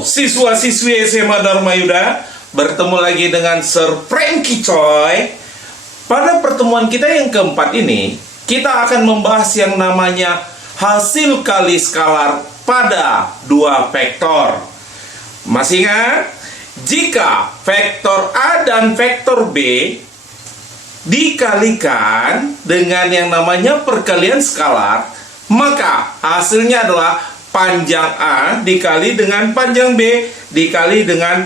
Halo siswa-siswi SMA Dharma Yuda, bertemu lagi dengan Sir Frankie Coy. Pada pertemuan kita yang keempat ini, kita akan membahas yang namanya hasil kali skalar pada dua vektor. Masih ingat? Jika vektor A dan vektor B dikalikan dengan yang namanya perkalian skalar, maka hasilnya adalah panjang A dikali dengan panjang B dikali dengan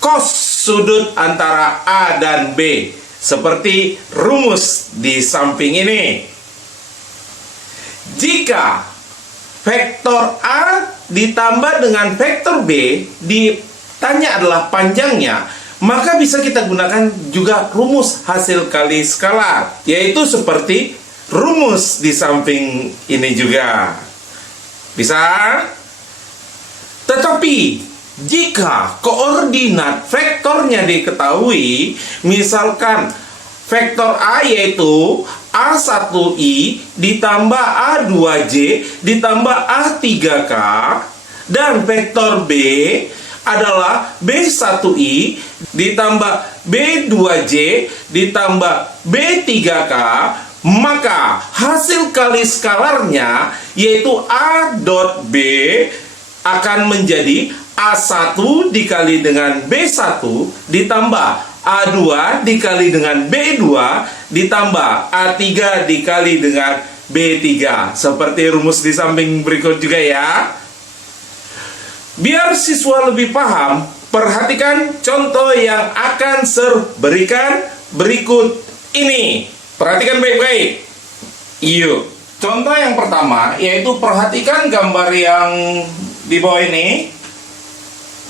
cos sudut antara A dan B, seperti rumus di samping ini. Jika vektor A ditambah dengan vektor B ditanya adalah panjangnya, maka bisa kita gunakan juga rumus hasil kali skalar, yaitu seperti rumus di samping ini juga. Bisa? Tetapi jika koordinat vektornya diketahui, misalkan vektor A yaitu A1I ditambah A2J ditambah A3K, dan vektor B adalah B1I ditambah B2J ditambah B3K, maka hasil kali skalarnya yaitu A dot B akan menjadi A1 dikali dengan B1 ditambah A2 dikali dengan B2 ditambah A3 dikali dengan B3, seperti rumus di samping berikut juga ya. Biar siswa lebih paham, perhatikan contoh yang akan Sir berikan berikut ini. Perhatikan baik-baik. Yuk. Contoh yang pertama yaitu perhatikan gambar yang di bawah ini,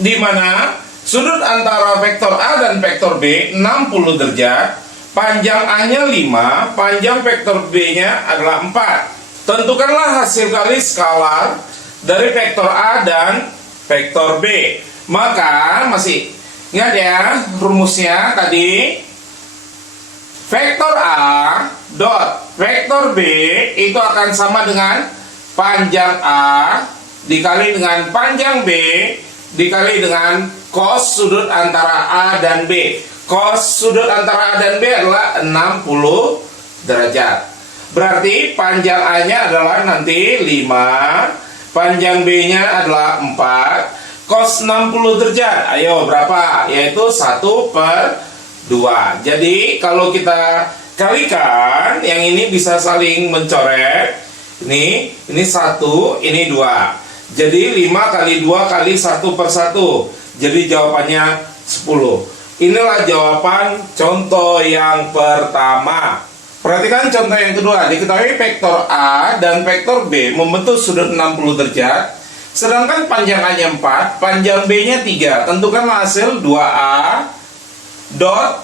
di mana sudut antara vektor A dan vektor B 60 derajat, panjang A-nya 5, panjang vektor B-nya adalah 4. Tentukanlah hasil kali skalar dari vektor A dan vektor B. Maka masih ingat ya rumusnya tadi, vektor A dot vektor B itu akan sama dengan panjang A dikali dengan panjang B dikali dengan cos sudut antara A dan B. Cos sudut antara A dan B adalah 60 derajat. Berarti panjang A-nya adalah nanti 5, panjang B-nya adalah 4, cos 60 derajat. Ayo berapa? Yaitu 1/2. Jadi kalau kita kalikan, yang ini bisa saling mencoret. Ini 1, ini 2. Jadi 5 kali 2 kali 1/1. Jadi jawabannya 10. Inilah jawaban contoh yang pertama. Perhatikan contoh yang kedua. Diketahui vektor A dan vektor B membentuk sudut 60 derajat. Sedangkan panjang A-nya 4, panjang B-nya 3. Tentukanlah hasil 2A dot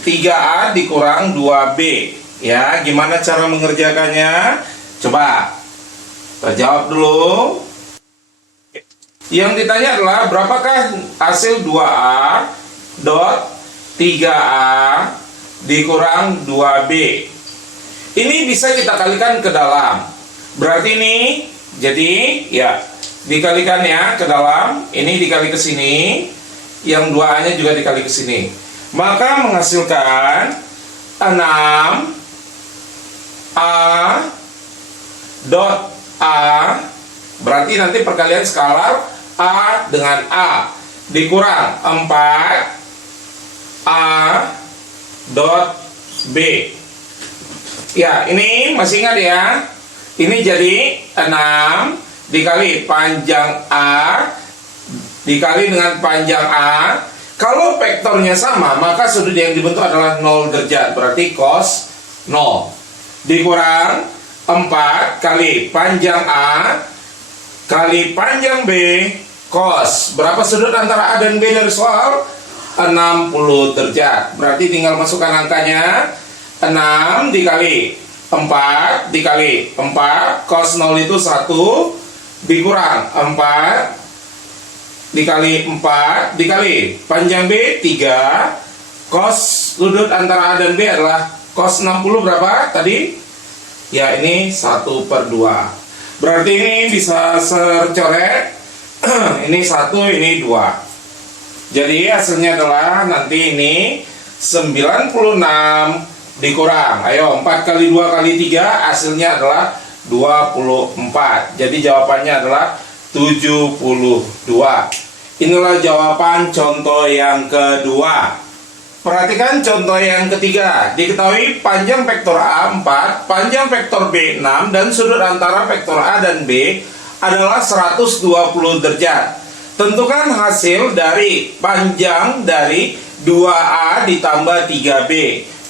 3A dikurang 2B. Ya, gimana cara mengerjakannya? Coba kita jawab dulu. Yang ditanya adalah berapakah hasil 2A dot 3A dikurang 2B. Ini bisa kita kalikan ke dalam. Berarti ini jadi ya dikalikan ya ke dalam, ini dikali ke sini, yang 2A-nya juga dikali ke sini. Maka menghasilkan 6A dot A, berarti nanti perkalian skalar A dengan A dikurang 4A dot B. Ya, ini masih ingat ya. Ini jadi 6 dikali panjang A dikali dengan panjang A. Kalau vektornya sama, maka sudut yang dibentuk adalah 0 derajat. Berarti cos 0 dikurang 4 kali panjang A kali panjang B cos. Berapa sudut antara A dan B dari soal? 60 derajat. Berarti tinggal masukkan angkanya. 6 dikali 4 dikali 4, cos 0 itu 1 dikurang 4 dikali 4 dikali panjang B 3, cos sudut antara A dan B adalah cos 60 berapa tadi? Ya, ini 1/2. Berarti ini bisa tercoret Ini 1, ini 2. Jadi hasilnya adalah nanti ini 96 dikurang. Ayo, 4 kali 2 kali 3 hasilnya adalah 24. Jadi jawabannya adalah 72. Inilah jawaban contoh yang kedua. Perhatikan contoh yang ketiga. Diketahui panjang vektor A 4, panjang vektor B 6, dan sudut antara vektor A dan B adalah 120 derajat. Tentukan hasil dari panjang dari 2A ditambah 3B.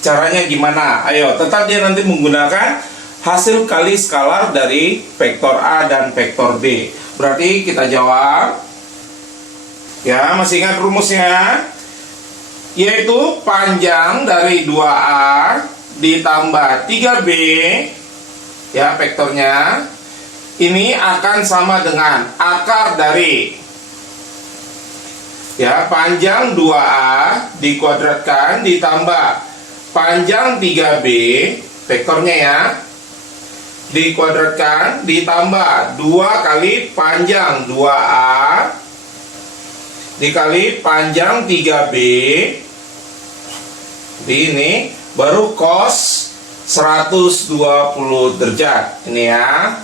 Caranya gimana? Ayo, tetap dia nanti menggunakan hasil kali skalar dari vektor A dan vektor B. Berarti kita jawab. Ya, masih ingat rumusnya? Yaitu panjang dari 2A ditambah 3B. Ya, vektornya. Ini akan sama dengan akar dari panjang 2A dikuadratkan ditambah panjang 3B, vektornya ya, dikuadratkan ditambah 2 kali panjang 2A dikali panjang 3B. Jadi ini baru cos 120 derajat. Ini ya.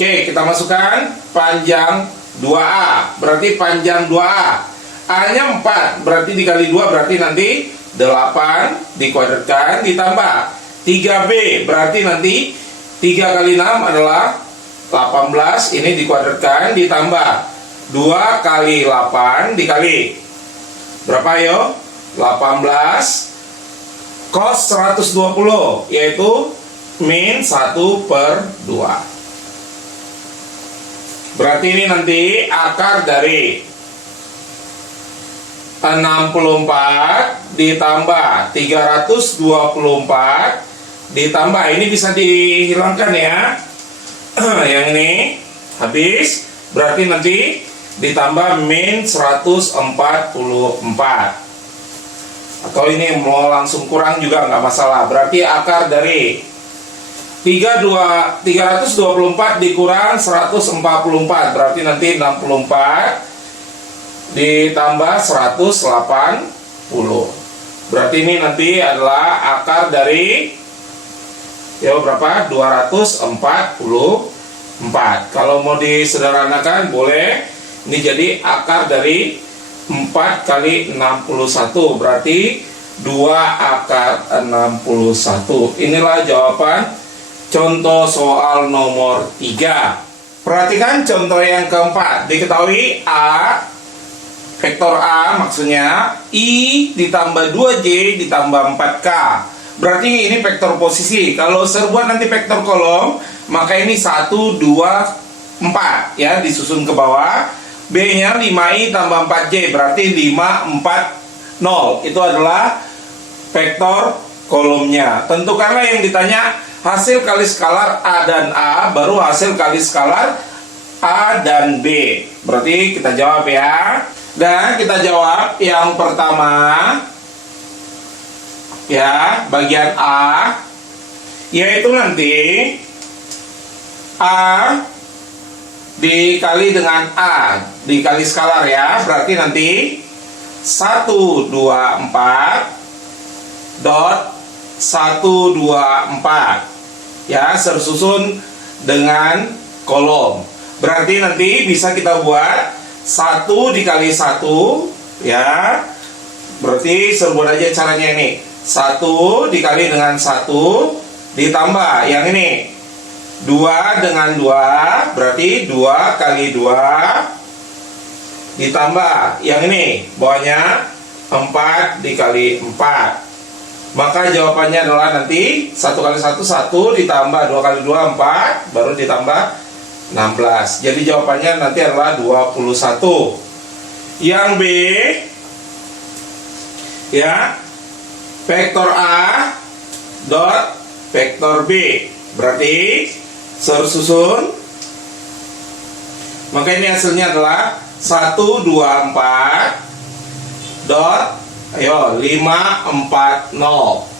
Oke, kita masukkan panjang 2A, berarti panjang 2A. A-nya 4, berarti dikali 2, berarti nanti 8 dikuadratkan ditambah 3B, berarti nanti 3 kali 6 adalah 18, ini dikuadratkan ditambah 2 kali 8 dikali berapa yo? 18 cos 120, yaitu min 1/2. Berarti ini nanti akar dari 64 ditambah 324 ditambah, ini bisa dihilangkan ya. Yang ini habis, berarti nanti ditambah min 144. Atau ini mau langsung kurang juga nggak masalah. Berarti akar dari 324 dikurang 144, berarti nanti 64 ditambah 180. Berarti ini nanti adalah akar dari berapa? 244. Kalau mau disederhanakan boleh. Ini jadi akar dari 4 kali 61, berarti 2 akar 61. Inilah jawaban contoh soal nomor 3. Perhatikan contoh yang keempat. Diketahui A, vektor A maksudnya I ditambah 2J ditambah 4K. Berarti ini vektor posisi. Kalau serbuan nanti vektor kolom, maka ini 1, 2, 4 ya, disusun ke bawah. B-nya 5I tambah 4J, berarti 5, 4, 0. Itu adalah vektor kolomnya. Tentukanlah yang ditanya hasil kali skalar A dan A, baru hasil kali skalar A dan B. Berarti kita jawab ya. Dan kita jawab yang pertama ya, bagian A, yaitu nanti A dikali dengan A dikali skalar ya, berarti nanti 1, 2, 4 dot 1, 2, 4 ya, tersusun dengan kolom. Berarti nanti bisa kita buat 1 dikali 1 ya, berarti serbuan aja caranya ini. 1 dikali dengan 1 ditambah yang ini 2 dengan 2, berarti 2 kali 2 ditambah yang ini bawahnya 4 dikali 4. Maka jawabannya adalah nanti 1 kali 1 1 ditambah 2 kali 2 4, baru ditambah 16. Jadi jawabannya nanti adalah 21. Yang B ya, vektor A dot vektor B, berarti tersusun. Maka ini hasilnya adalah 1, 2, 4 dot 5, 4, 0.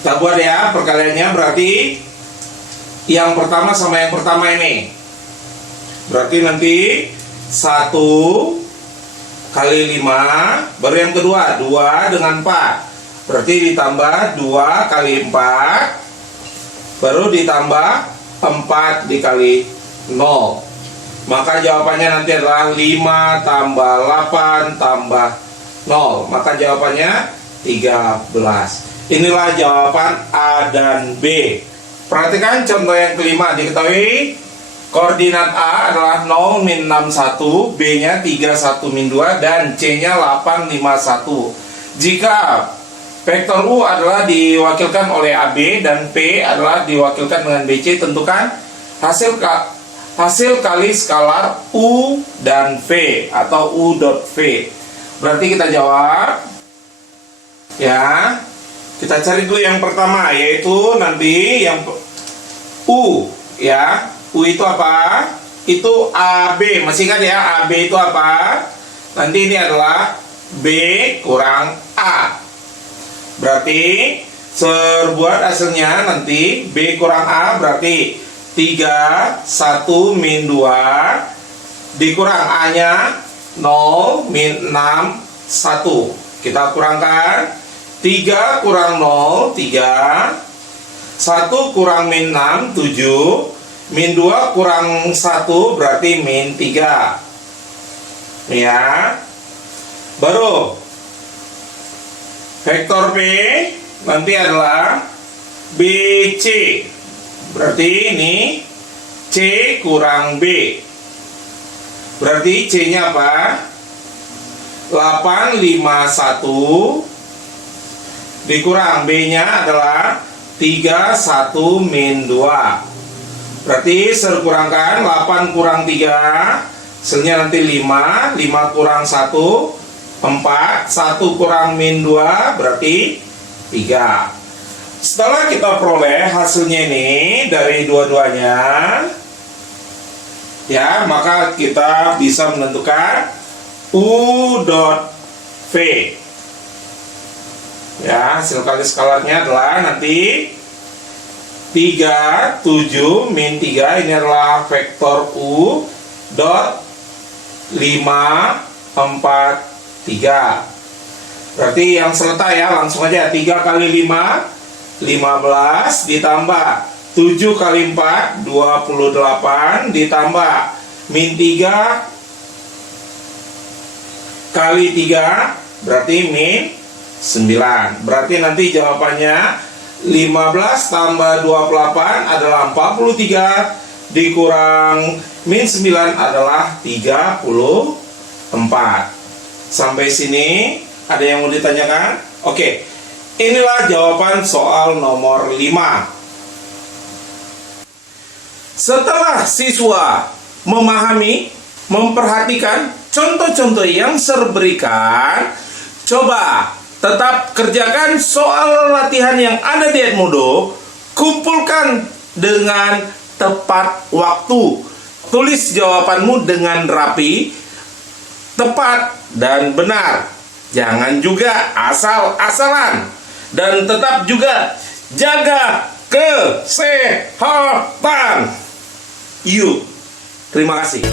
Kita buat ya perkaliannya, berarti yang pertama sama yang pertama ini Berarti nanti 1 kali 5. Baru yang kedua 2 dengan 4. Berarti ditambah 2 kali 4. Baru ditambah 4 dikali 0. Maka jawabannya nanti adalah 5 tambah 8 tambah 0. Maka jawabannya 13. Inilah jawaban A dan B. Perhatikan contoh yang kelima. Diketahui koordinat A adalah 0, min 61, B-nya 31, min 2, dan C-nya 8, 51. Jika vektor U adalah diwakilkan oleh AB dan P adalah diwakilkan dengan BC, tentukan hasil kali skalar U dan V atau U dot V. Berarti kita jawab ya. Kita cari dulu yang pertama, yaitu nanti yang U ya. U itu apa? Itu AB. Masih ingat ya, AB itu apa? Nanti ini adalah B kurang A. Berarti serbuat hasilnya nanti B kurang A berarti 3, 1, min 2 dikurang A-nya 0, min 6, 1. Kita kurangkan 3 kurang 0, 3. 1 kurang min 6, 7. Min 2 kurang 1 berarti min 3. Ya. Baru vektor P nanti adalah BC. Berarti ini C kurang B. Berarti C-nya apa? 851 dikurang B-nya adalah 3, 1, min 2. Berarti kurangkan 8 kurang 3, hasilnya nanti 5. 5 kurang 1, 4. 1 kurang min 2 berarti 3. Setelah kita peroleh hasilnya ini dari dua-duanya ya, maka kita bisa menentukan U dot V. Ya, hasil kali skalarnya adalah nanti 3, 7, min 3. Ini adalah vektor U dot 5, 4, 3. Berarti yang selesai ya, langsung aja 3 kali 5, 15 ditambah 7 kali 4, 28 ditambah min 3 kali 3 berarti min 9. Berarti nanti jawabannya 15 tambah 28 adalah 43 dikurang min 9 adalah 34. Sampai sini ada yang mau ditanyakan? Oke. Inilah jawaban soal nomor 5. Setelah siswa memahami, memperhatikan contoh-contoh yang saya berikan, coba tetap kerjakan soal latihan yang ada di Edmodo, kumpulkan dengan tepat waktu. Tulis jawabanmu dengan rapi, tepat, dan benar. Jangan juga asal-asalan. Dan tetap juga jaga kesehatan. Yuk, terima kasih.